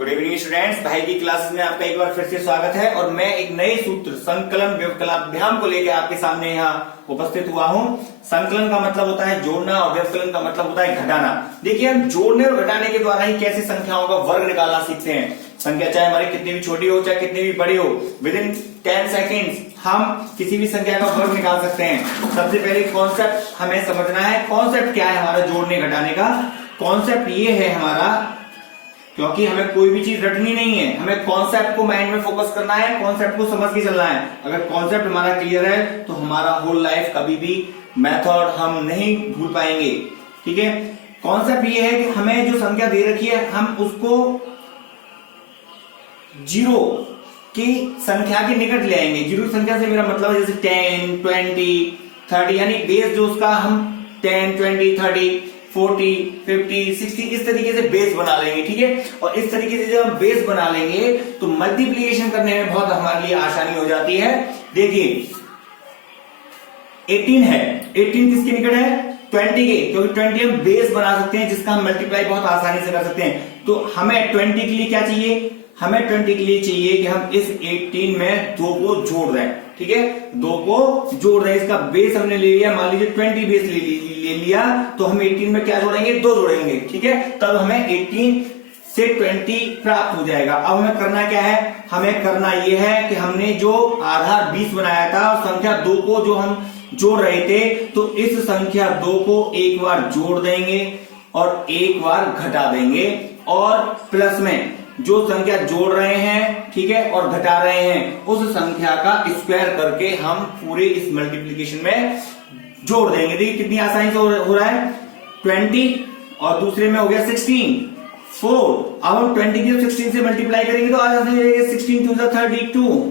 Good evening students, भाई की classes में आपका एक बार फिर से स्वागत है। और मैं एक नए सूत्र संकलन व्यवकलनाभ्याम को लेकर आपके सामने यहाँ उपस्थित हुआ हूँ। संकलन का मतलब होता है जोड़ना और व्यवकलन का मतलब होता है घटाना। देखिए, हम जोड़ने और घटाने के द्वारा ही कैसे संख्याओं का वर्ग निकालना सीखते हैं। संख्या चाहे हमारी कितनी भी छोटी हो चाहे कितनी भी बड़ी हो, विद इन 10 सेकेंड्स हम किसी भी संख्या का वर्ग निकाल सकते हैं। सबसे पहले कॉन्सेप्ट हमें समझना है। कॉन्सेप्ट क्या है हमारा जोड़ने घटाने का? कॉन्सेप्ट ये है हमारा, क्योंकि हमें कोई भी चीज रटनी नहीं है, हमें कॉन्सेप्ट को माइंड में फोकस करना है, कॉन्सेप्ट को समझ के चलना है। अगर कॉन्सेप्ट हमारा क्लियर है तो हमारा होल लाइफ कभी भी मेथड हम नहीं भूल पाएंगे। ठीक है, कॉन्सेप्ट ये है कि हमें जो संख्या दे रखी है हम उसको जीरो की संख्या के निकट ले आएंगे। जीरो की संख्या से मेरा मतलब है जैसे 10, 20, 30, यानी बेस जो उसका हम 10, 20, 30, 40, 50, 60 इस तरीके से बेस बना लेंगे। ठीक है, और इस तरीके से जब हम बेस बना लेंगे तो मल्टीप्लिकेशन करने में बहुत हमारे लिए आसानी हो जाती है। देखिए 18 है, 18 किसके निकट है? 20 के, क्योंकि 20 हम बेस बना सकते हैं जिसका हम मल्टीप्लाई बहुत आसानी से कर सकते हैं। तो हमें 20 के लिए क्या चाहिए? हमें 20 के लिए चाहिए कि हम इस 18 में 2 को जोड़ दें। ठीक है, 2 को जोड़ रहे हैं, इसका बेस हमने ले लिया, मान लीजिए 20 बेस ले लिया, तो हम 18 में क्या जोड़ेंगे? 2 जोड़ेंगे। ठीक है, तब हमें 18 से 20 प्राप्त हो जाएगा। अब हमें करना क्या है? हमें करना यह है कि हमने जो आधार 20 बनाया था और संख्या 2 को जो हम जोड़ रहे थे, तो इस संख्या 2 को एक बार जोड़ देंगे और एक बार घटा देंगे, और प्लस में जो संख्या जोड़ रहे हैं, ठीक है, और घटा रहे हैं, उस संख्या का स्क्वायर करके हम पूरे इस मल्टीप्लिकेशन में जोड़ देंगे। देखिए कितनी आसानी से हो रहा है। 20 और दूसरे में हो गया 16, 4। अब हम 20 की 16 से मल्टीप्लाई करेंगे तो आ जाएगा 16 2 32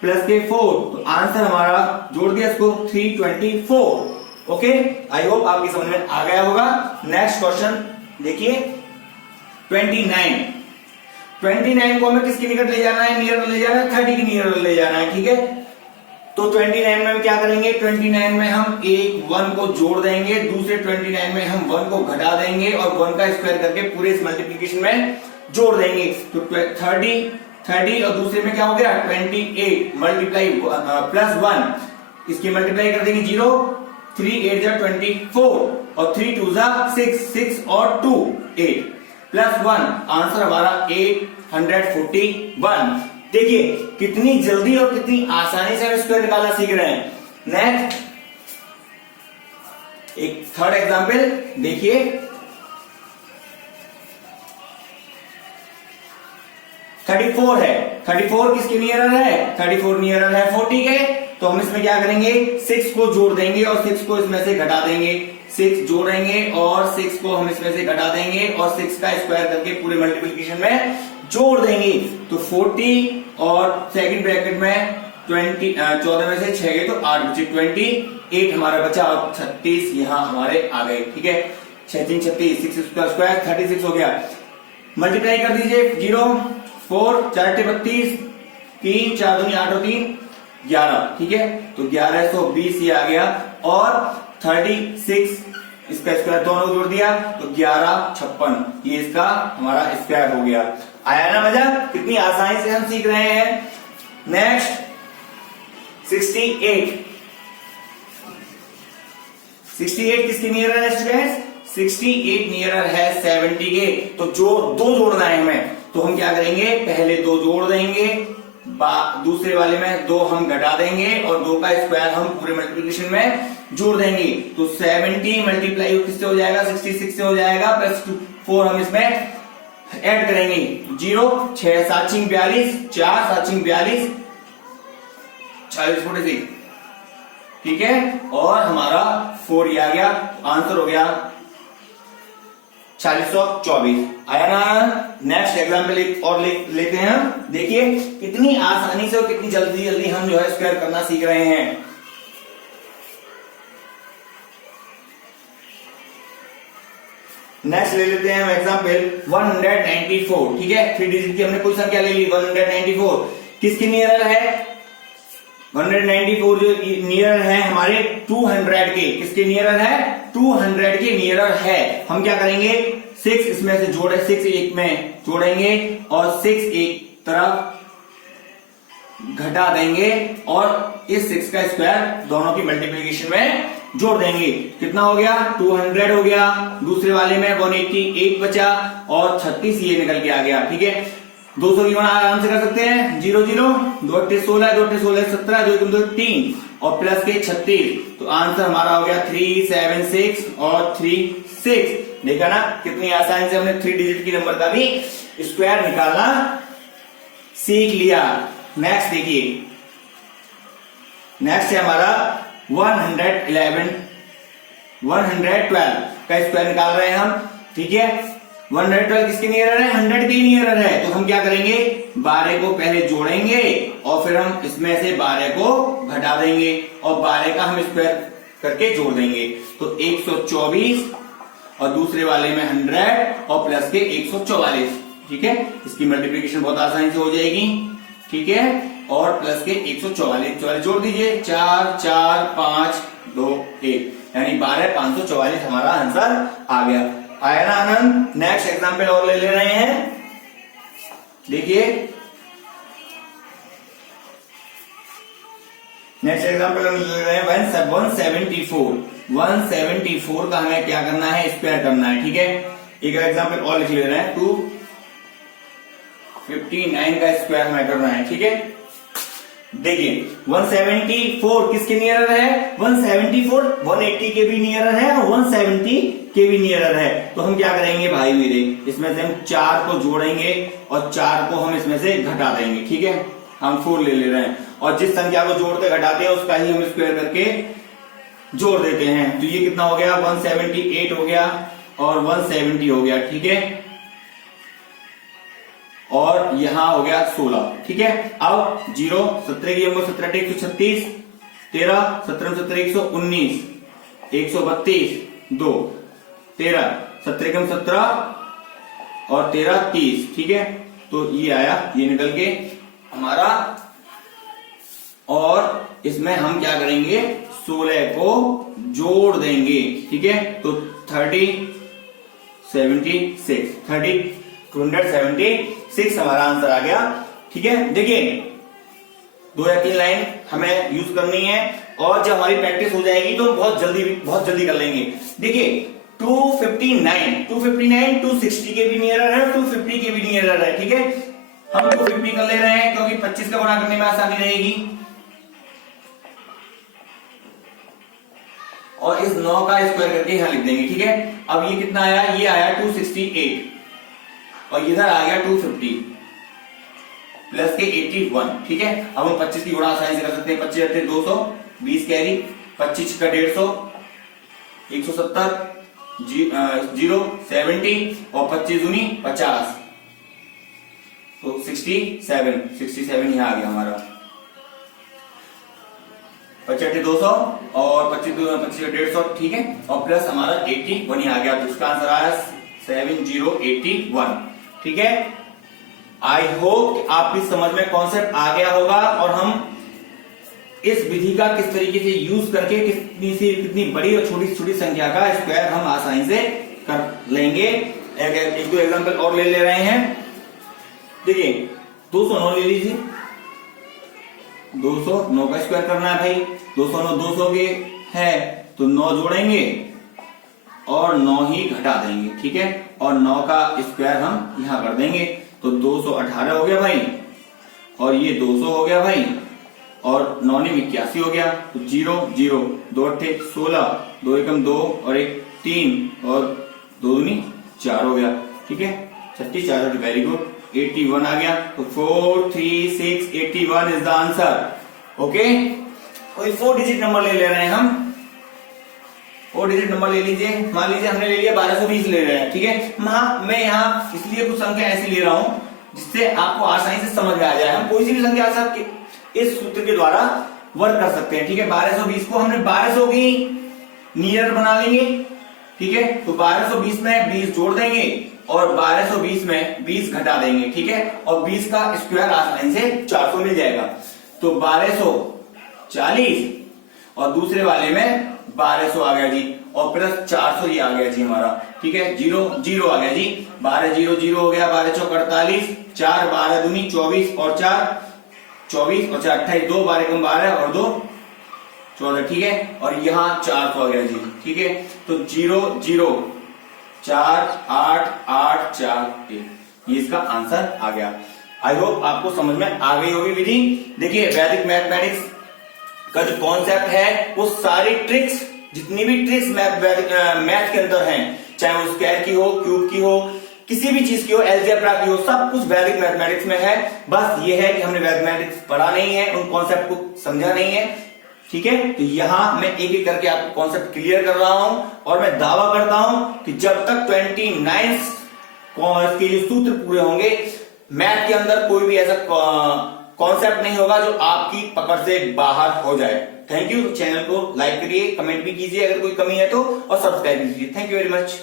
प्लस के 4, तो आंसर हमारा जोड़ दिया इसको 324। ओके, आई होप आपकी समझ में आ गया होगा। नेक्स्ट क्वेश्चन देखिए 29 को हमें किसके निकट ले जाना है? नियर ले जाना है, 30 के नियर ले जाना है। ठीक है, तो 29 में हम क्या करेंगे? 29 में हम एक 1 को जोड़ देंगे, दूसरे 29 में हम 1 को घटा देंगे और 1 का स्क्वायर करके पूरे इस मल्टीप्लिकेशन में जोड़ देंगे। तो 30 और दूसरे में क्या हो गया? 28 मल्टीप्लाई प्लस 1, इसकी मल्टीप्लाई कर देंगे 0, 3 8 जा 24 और 3 2 जा 6 और 2 8 प्लस 1, आंसर हमारा 841। देखिए कितनी जल्दी और कितनी आसानी से हम स्क्वायर निकालना सीख रहे हैं। नेक्स्ट एक थर्ड एग्जांपल देखिए, 34 है। 34 किसके नियरर है? 34 नियरर है 40 के, तो हम इसमें क्या करेंगे? 6 को जोड़ देंगे और 6 को इसमें से घटा देंगे। 6 जोड़ेंगे और 6 को हम इसमें से घटा देंगे और 6 का स्क्वायर करके पूरे मल्टीप्लिकेशन में जोड़ देंगे। तो 40 और सेकंड ब्रैकेट में 14 में से 6 गए तो 8 बचे, 28 हमारा बचा और 36 यहां हमारे आ गए। ठीक है, 6 3 36, 6 का स्क्वायर 36 हो गया। मल्टीप्लाई कर दीजिए 0 4 4 32, 3 4 दूनी 8 और 3 11। ठीक है, तो 1120 ये आ गया और 36 इसका स्क्वायर दोनों जोड़ दिया तो 1156 ये इसका हमारा स्क्वायर हो गया। आया ना मजा? कितनी आसानी से हम सीख रहे हैं। नेक्स्ट 68 किसके नियर है स्टूडेंट्स? 68 नियर है 70 के, तो जो 2 जोड़ना है हमें, तो हम क्या करेंगे? पहले 2 जोड़ देंगे, दूसरे वाले में 2 हम घटा देंगे और 2 का स्क्वायर हम पूरे मल्टीप्लिकेशन में जोड़ देंगे। तो 70 मल्टीप्लाई किससे हो जाएगा? 66 से हो जाएगा, प्लस 4 हम इसमें ऐड करेंगे। 0 6 7 42, 4 7 42, 40 46। ठीक है, और हमारा 4 ये आ गया, आंसर हो गया 4024। आया ना? नेक्स्ट एग्जाम्पल और लेते हैं हम। देखिए कितनी आसानी से और कितनी जल्दी जल्दी हम जो है स्क्वायर करना सीख रहे हैं। नेक्स्ट ले लेते हैं हम एग्जाम्पल 194। ठीक है, 3 डिजिट की हमने कुल संख्या ले ली 194। किसकी नियर है? 194 जो नियर है हमारे 200 के। किसके नियर है? 200 के नियर है। हम क्या करेंगे? 6 इसमें से जोड़े, 6 एक में जोड़ेंगे और 6 एक तरफ घटा देंगे और इस 6 का स्क्वायर दोनों की मल्टीप्लीकेशन में जोड़ देंगे। कितना हो गया? 200 हो गया। दूसरे वाले में 188 बचा और 36 ये निकल के आ गया। ठीक है, 200 की गणना आराम से कर सकते हैं। 0 0 2 8 16 2 8 16 17 2 1 2 3 और प्लस के 36, तो आंसर हमारा हो गया 376 और 36। देखा ना कितनी आसानी से हमने 3 डिजिट की नंबर का भी स्क्वायर निकालना सीख लिया। नेक्स्ट देखिए, नेक्स्ट है हमारा 112 का स्क्वायर निकाल रहे हैं हम। ठीक है, 112 किसके नियर है? 100 के नियर है। तो हम क्या करेंगे? 12 को पहले जोड़ेंगे और फिर हम इसमें से 12 को घटा देंगे और 12 का हम स्क्वायर करके जोड़ देंगे। तो 124 और दूसरे वाले में 100 और प्लस के 144। ठीक है, इसकी मल्टीप्लीकेशन बहुत आसानी से हो जाएगी। ठीक है, और प्लस के 144 जोड़ दीजिए, 4 4 5 2 1, यानी 12 544 हमारा आंसर आ गया। आया ना आनंद? नेक्स्ट एग्जाम्पल और ले रहे हैं। देखिए नेक्स्ट एग्जाम्पल हम ले रहे हैं 174 का हमें क्या करना है? स्क्वायर करना है। ठीक है, एक एग्जाम्पल और लिख ले रहे हैं। 259 का स्क्वायर हमें करना है। ठीक है, देखिए 174 किसके नियर है? 174 180 के भी नियर है और 170 के भी नियर है। तो हम क्या करेंगे भाई मेरे? इसमें से हम 4 को जोड़ेंगे और 4 को हम इसमें से घटा देंगे। ठीक है, हम 4 ले रहे हैं और जिस संख्या को जोड़ते घटाते हैं उसका ही हम स्क्वायर करके जोड़ देते हैं। तो ये कितना हो गया? 178 हो गया और 170 हो गया। ठीक है, और यहां हो गया 16। ठीक है, अब 0 17 की 17 136, 13 17 17 119, 132 2 13 17 कम 17 और 13 30। ठीक है, तो ये आया, ये निकल के हमारा। और इसमें हम क्या करेंगे? 16 को जोड़ देंगे। ठीक है, तो 276 हमारा आंसर आ गया। ठीक है, देखिए 2 या 3 लाइन हमें यूज करनी है और जब हमारी प्रैक्टिस हो जाएगी तो बहुत जल्दी कर लेंगे। देखिए 259 260 के भी नियरर है, 250 के भी नियरर है। ठीक है, हम 250 कर ले रहे हैं क्योंकि 25 का गुणा करने में आसानी रहेगी और इस 9 का स्क्वायर करके यहां लिख देंगे। ठीक है, अब ये कितना आया? ये आया 268 और इधर आ गया 250 प्लस के 81। ठीक है, अब हम 25 की गुणा आसानी से कर सकते हैं। 25 200, 20 कैरी, 25 का 150, 170, 0 70 और 25 दूनी 50, तो 67 यहां आ गया हमारा। 25 200 और 25 का 150। ठीक है, और प्लस हमारा 81 यहां आ गया। तो इसका आंसर आया 7081। ठीक है, आई होप आपकी समझ में कॉन्सेप्ट आ गया होगा और हम इस विधि का किस तरीके से यूज करके कितनी बड़ी और छोटी छोटी संख्या का स्क्वायर हम आसानी से कर लेंगे। एक दो एग्जांपल और ले रहे हैं। देखिए 209 ले लीजिए, 209 का स्क्वायर करना है भाई। 209 200 के है तो 9 जोड़ेंगे और 9 ही घटा देंगे। ठीक है, और 9 का स्क्वायर हम यहां कर देंगे तो 218 हो गया भाई और ये 200 हो गया भाई और 9 ने 81 हो गया। तो 0 0 2 8 16, 2 एकम 2 और 1 3 और 2 दूनी 4 हो गया। ठीक है, 36 4 वेरी गुड, 81 आ गया। तो 4 3 6 81 इज द आंसर। ओके, कोई 4 डिजिट नंबर ले रहे हैं हम। 4 डिजिट नंबर ले लीजिए। मान लीजिए हमने ले लिया 1220 ले रहे हैं। ठीक है, मैं यहाँ इसलिए कुछ संख्या ऐसी ले रहा हूं जिससे आपको आसानी से समझ में आ जाए। हम कोई सी भी संख्या इस सूत्र के द्वारा वर्क कर सकते हैं। ठीक है, 1220 को हमने 1200 की नियर बना लेंगे। ठीक है, तो 1220 में 20 जोड़ देंगे और 1220 में 20 घटा देंगे। ठीक है, और 20 का स्क्वायर आसानी से 400 मिल जाएगा। तो 1240 और दूसरे वाले में 1200 आ गया जी और प्लस 400 ही आ गया जी हमारा। ठीक है, 0 0 आ गया जी, 12 0 0 हो गया, 12 चौक 48, 4 12 दूनी 24 और 4 24 और 4 28, 2 12 कम 12 और 2 14, ठीक है, और यहाँ 400 आ गया जी, ठीक है। तो 0 0 4 8 8 4 1, ये इसका आंसर आ गया। आई होप आपको समझ में आ गई होगी विधि। देखिए वैदिक मैथमेटिक्स का जो कॉन्सेप्ट है वो सारी ट्रिक्स, जितनी भी ट्रिक्स मैथ के अंदर हैं, चाहे वो स्क्वायर की हो, क्यूब की हो, किसी भी चीज की हो, अलजेब्रा की हो, सब कुछ वैदिक मैथमेटिक्स में है। बस ये है कि हमने मैथमेटिक्स पढ़ा नहीं है, उन कॉन्सेप्ट को समझा नहीं है, ठीक है। तो यहां मैं एक एक करके आपको कॉन्सेप्ट क्लियर कर रहा हूं और मैं दावा करता हूं कि जब तक 29 के जो सूत्र पूरे होंगे, मैथ के अंदर कोई भी ऐसा कॉन्सेप्ट नहीं होगा जो आपकी पकड़ से बाहर हो जाए। Thank you. चैनल को लाइक करिए, कमेंट भी कीजिए अगर कोई कमी है तो, और सब्सक्राइब कीजिए। Thank you very much.